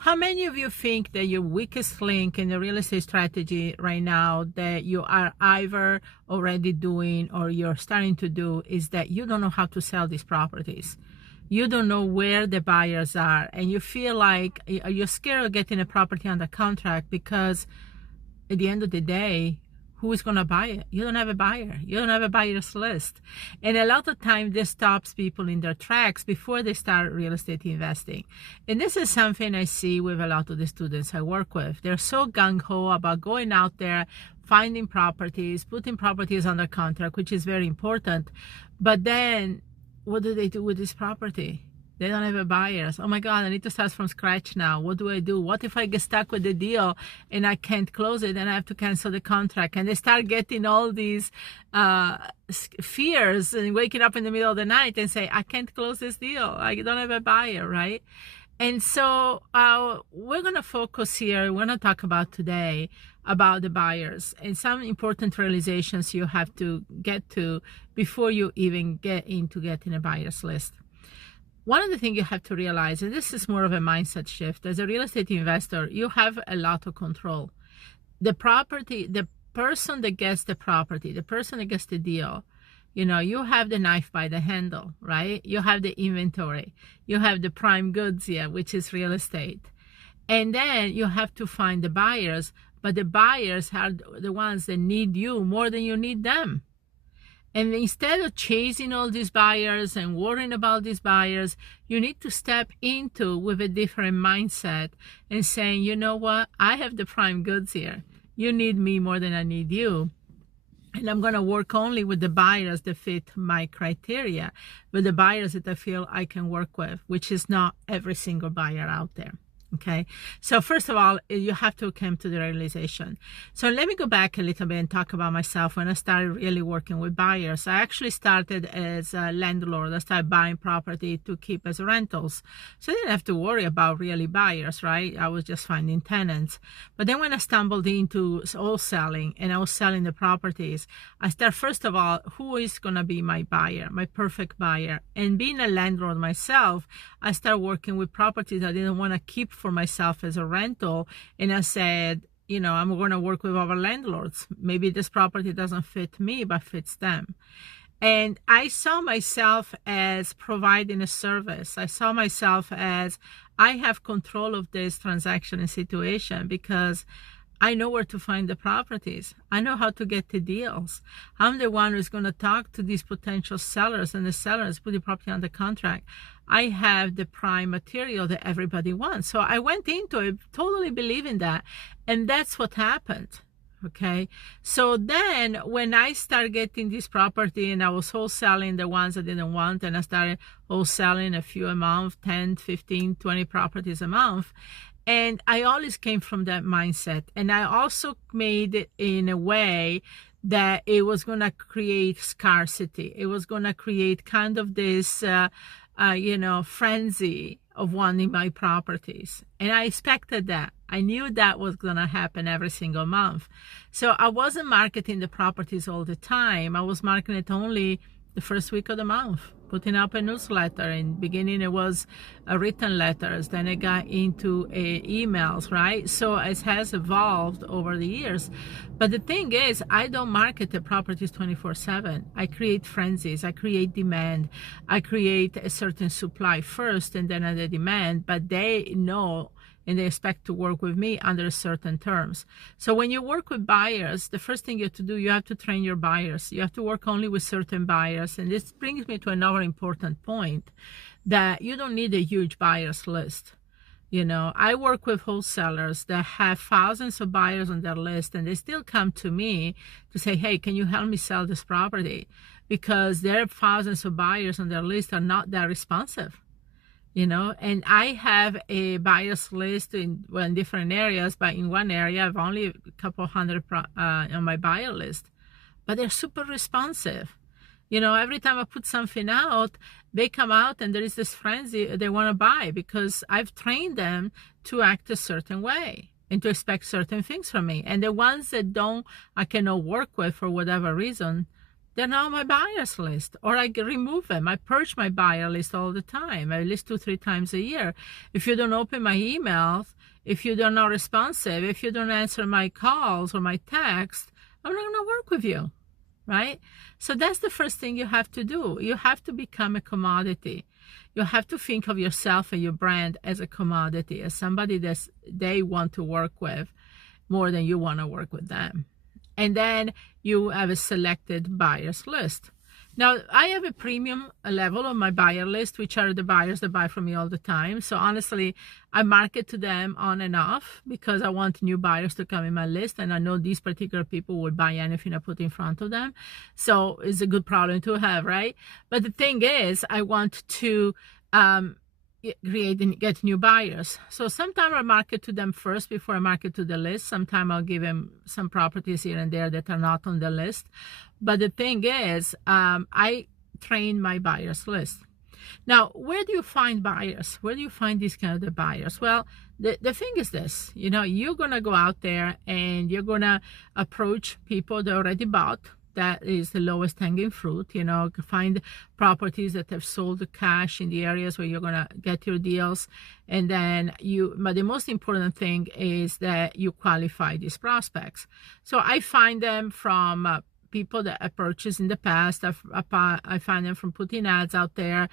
How many of you think that your weakest link in the real estate strategy right now that you are either already doing or you're starting to do is that you don't know how to sell these properties? You don't know where the buyers are, and you feel like you're scared of getting a property under contract because at the end of the day, who is going to buy it? You don't have a buyer. You don't have a buyer's list. And a lot of time this stops people in their tracks before they start real estate investing. And this is something I see with a lot of the students I work with. They're so gung-ho about going out there, finding properties, putting properties under contract, which is very important. But then what do they do with this property? They don't have a buyers. Oh my God, I need to start from scratch now. What do I do? What if I get stuck with the deal and I can't close it and I have to cancel the contract? And they start getting all these fears and waking up in the middle of the night and say, I can't close this deal. I don't have a buyer, right? And so we're going to focus here. We're going to talk about today about the buyers and some important realizations you have to get to before you even get into getting a buyer's list. One of the things you have to realize, and this is more of a mindset shift, as a real estate investor, you have a lot of control. The property, the person that gets the property, the person that gets the deal, you have the knife by the handle, right? You have the inventory. You have the prime goods here, which is real estate. And then you have to find the buyers, but the buyers are the ones that need you more than you need them. And instead of chasing all these buyers and worrying about these buyers, you need to step into with a different mindset and saying, you know what, I have the prime goods here. You need me more than I need you. And I'm going to work only with the buyers that fit my criteria, with the buyers that I feel I can work with, which is not every single buyer out there. Okay, so first of all, you have to come to the realization. So let me go back a little bit and talk about myself. When I started really working with buyers, I actually started as a landlord. I started buying property to keep as rentals. So I didn't have to worry about really buyers, right? I was just finding tenants. But then when I stumbled into wholesaling and I was selling the properties, I started, first of all, who is going to be my buyer, my perfect buyer? And being a landlord myself, I started working with properties I didn't want to keep for myself as a rental. And I said, I'm going to work with our landlords. Maybe this property doesn't fit me, but fits them. And I saw myself as providing a service. I saw myself as I have control of this transaction and situation because I know where to find the properties. I know how to get the deals. I'm the one who's going to talk to these potential sellers, and the sellers put the property under contract. I have the prime material that everybody wants. So I went into it totally believing that. And that's what happened. Okay. So then when I started getting this property and I was wholesaling the ones I didn't want, and I started wholesaling a few a month, 10, 15, 20 properties a month. And I always came from that mindset. And I also made it in a way that it was going to create scarcity. It was going to create kind of this, frenzy of wanting my properties. And I expected that. I knew that was going to happen every single month. So I wasn't marketing the properties all the time. I was marketing it only the first week of the month, putting up a newsletter. In the beginning, it was written letters. Then it got into emails, right? So it has evolved over the years. But the thing is, I don't market the properties 24/7. I create frenzies. I create demand. I create a certain supply first and then the demand. But they know and they expect to work with me under certain terms. So when you work with buyers, the first thing you have to do, you have to train your buyers. You have to work only with certain buyers. And this brings me to another important point, that you don't need a huge buyers list. I work with wholesalers that have thousands of buyers on their list, and they still come to me to say, hey, can you help me sell this property? Because their thousands of buyers on their list are not that responsive. And I have a buyers list in different areas, but in one area, I have only a couple hundred on my buyer list, but they're super responsive. Every time I put something out, they come out and there is this frenzy. They want to buy because I've trained them to act a certain way and to expect certain things from me. And the ones that I cannot work with for whatever reason, they're not on my buyers list, or I remove them. I purge my buyer list all the time, at least 2-3 times a year. If you don't open my emails, if you're not responsive, if you don't answer my calls or my texts, I'm not going to work with you, right? So that's the first thing you have to do. You have to become a commodity. You have to think of yourself and your brand as a commodity, as somebody that they want to work with more than you want to work with them. And then you have a selected buyers list. Now, I have a premium level on my buyer list, which are the buyers that buy from me all the time. So honestly, I market to them on and off because I want new buyers to come in my list. And I know these particular people will buy anything I put in front of them. So it's a good problem to have, right? But the thing is, I want to create and get new buyers. So sometimes I market to them first before I market to the list. Sometimes I'll give them some properties here and there that are not on the list. But the thing is, I train my buyers list. Now, where do you find buyers? Where do you find these kind of buyers? Well, the thing is this, you're going to go out there and you're going to approach people that already bought. That is the lowest hanging fruit. Find properties that have sold cash in the areas where you're going to get your deals. And then but the most important thing is that you qualify these prospects. So I find them from people that I purchased in the past. I find them from putting ads out there,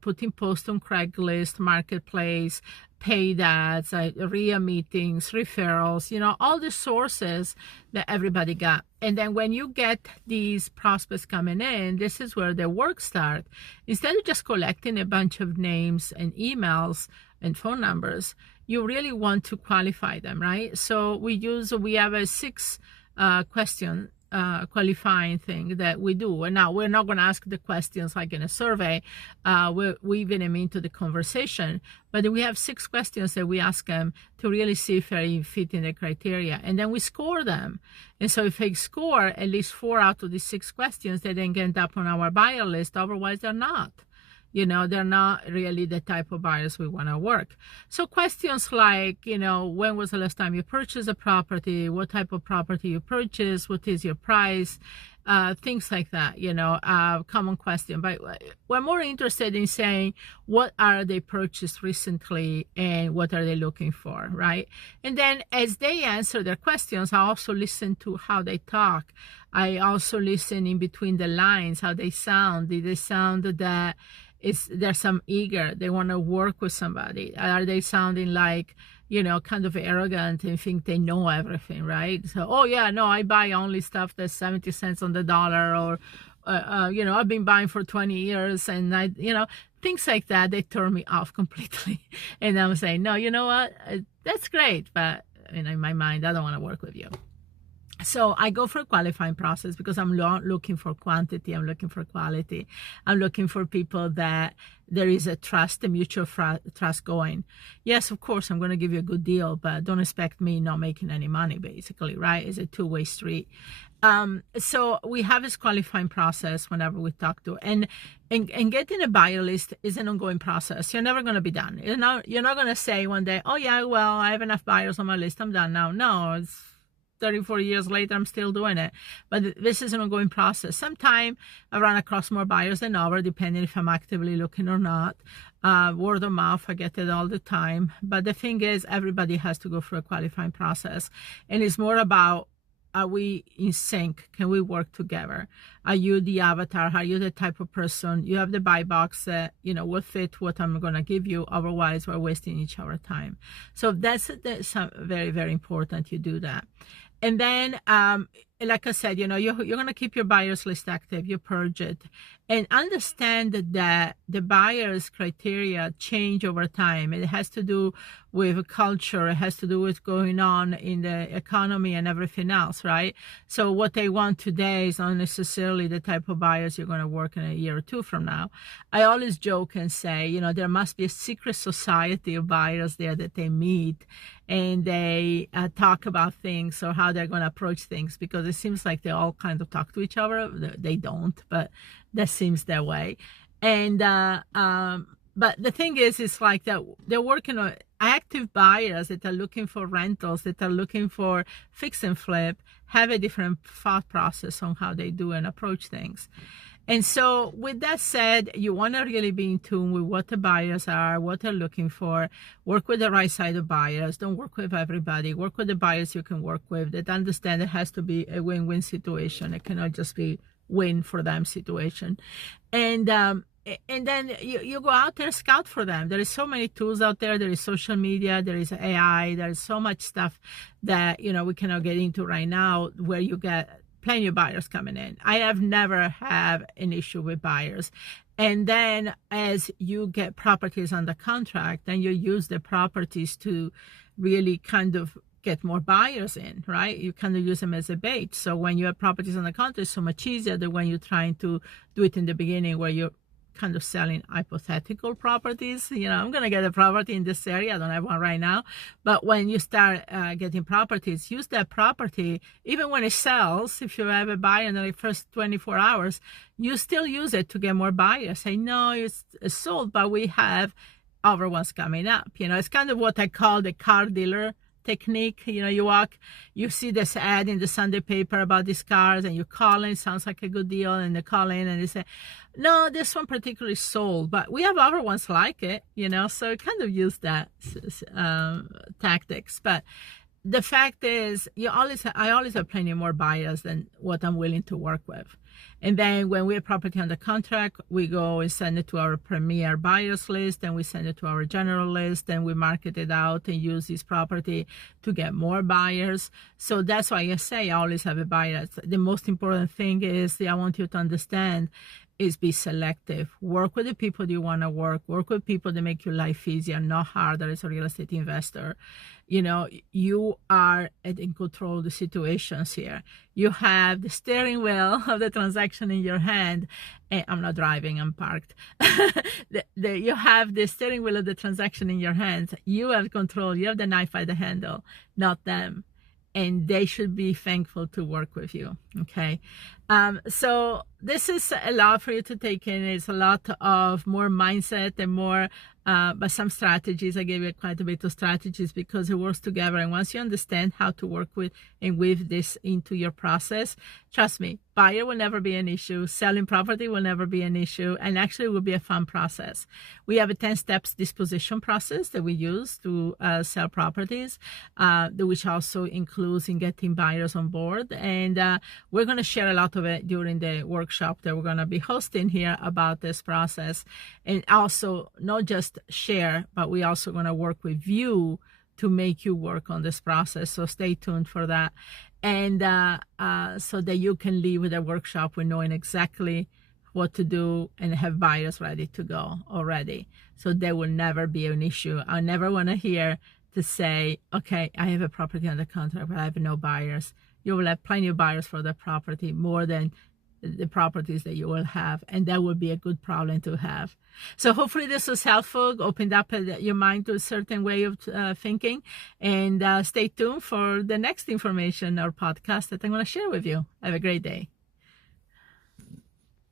putting posts on Craigslist, Marketplace, paid ads, RIA meetings, referrals, all the sources that everybody got. And then when you get these prospects coming in, this is where the work starts. Instead of just collecting a bunch of names and emails and phone numbers, you really want to qualify them, right? So we have a 6 question qualifying thing that we do. And now we're not going to ask the questions like in a survey. We're weaving them into the conversation, but we have 6 questions that we ask them to really see if they fit in the criteria, and then we score them. And so if they score at least 4 out of the 6 questions, they then get up on our buyer list. Otherwise, they're not. They're not really the type of buyers we want to work. So questions like, when was the last time you purchased a property? What type of property you purchased? What is your price? Things like that, common question. But we're more interested in saying, what are they purchased recently and what are they looking for, right? And then as they answer their questions, I also listen to how they talk. I also listen in between the lines, how they sound. Did they sound that they're some eager, they want to work with somebody? Are they sounding like, kind of arrogant and think they know everything, right? So, oh yeah, no, I buy only stuff that's 70 cents on the dollar, or, I've been buying for 20 years and things like that, they turn me off completely. And I'm saying, no, you know what? That's great. But in my mind, I don't want to work with you. So I go for a qualifying process because I'm looking for quantity. I'm looking for quality. I'm looking for people that there is a mutual trust going. Yes, of course, I'm going to give you a good deal, but don't expect me not making any money, basically, right? It's a two-way street. So we have this qualifying process whenever we talk to, and getting a buyer list is an ongoing process. You're never going to be done. You're not going to say one day, oh yeah, well, I have enough buyers on my list, I'm done now. No, it's 34 years later, I'm still doing it. But this is an ongoing process. Sometimes I run across more buyers than ever, depending if I'm actively looking or not. Word of mouth, I get it all the time. But the thing is, everybody has to go through a qualifying process. And it's more about, are we in sync? Can we work together? Are you the avatar? Are you the type of person? You have the buy box that, will fit what I'm going to give you. Otherwise, we're wasting each other's time. So that's very, very important you do that. And then, like I said, you're going to keep your buyers list active, you purge it, and understand that the buyers criteria change over time. It has to do with culture. It has to do with going on in the economy and everything else, right? So what they want today is not necessarily the type of buyers you're going to work in a year or two from now. I always joke and say, there must be a secret society of buyers there that they meet, and they talk about things or how they're going to approach things, because it seems like they all kind of talk to each other. They don't, but that seems their way. And but the thing is, it's like that they're working active buyers that are looking for rentals, that are looking for fix and flip, have a different thought process on how they do and approach things. And so with that said, you want to really be in tune with what the buyers are, what they're looking for, work with the right side of buyers. Don't work with everybody. Work with the buyers you can work with that understand it has to be a win-win situation. It cannot just be win for them situation. And then you go out there, scout for them. There is so many tools out there. There is social media, there is AI, there is so much stuff that, we cannot get into right now where you get plenty of buyers coming in. I have never had an issue with buyers. And then as you get properties under contract, then you use the properties to really kind of get more buyers in, right? You kind of use them as a bait. So when you have properties on the contract, it's so much easier than when you're trying to do it in the beginning where you're kind of selling hypothetical properties. I'm going to get a property in this area. I don't have one right now. But when you start getting properties, use that property. Even when it sells, if you have a buyer in the first 24 hours, you still use it to get more buyers. Say, no, it's sold, but we have other ones coming up. It's kind of what I call the car dealer technique. You walk, you see this ad in the Sunday paper about these cars, and you call in, sounds like a good deal, and they call in and they say, no, this one particularly sold, but we have other ones like it, so kind of use that tactics. But the fact is, I always have plenty more buyers than what I'm willing to work with. And then when we have property under contract, we go and send it to our premier buyers list, and we send it to our general list, and we market it out and use this property to get more buyers. So that's why I say I always have a buyer. The most important thing is that I want you to understand is be selective. Work with the people you want to work with people that make your life easier, not harder as a real estate investor. You are in control of the situations here. You have the steering wheel of the transaction in your hand. And I'm not driving, I'm parked. You have the steering wheel of the transaction in your hands. You have control. You have the knife by the handle, not them. And they should be thankful to work with you. Okay. So this is a lot for you to take in. It's a lot of more mindset and more, but some strategies. I gave you quite a bit of strategies because it works together. And once you understand how to work with and weave this into your process, trust me, buyer will never be an issue. Selling property will never be an issue. And actually it will be a fun process. We have a 10 steps disposition process that we use to sell properties, which also includes in getting buyers on board. And we're going to share a lot of it during the workshop that we're going to be hosting here about this process. And also not just share, but we also going to work with you to make you work on this process. So stay tuned for that. And so that you can leave with a workshop with knowing exactly what to do and have buyers ready to go already. So there will never be an issue. I never want to hear to say, okay, I have a property under contract, but I have no buyers. You will have plenty of buyers for the property, more than the properties that you will have, and that would be a good problem to have. So hopefully this was helpful, opened up your mind to a certain way of thinking, and stay tuned for the next information or podcast that I'm going to share with you. Have a great day.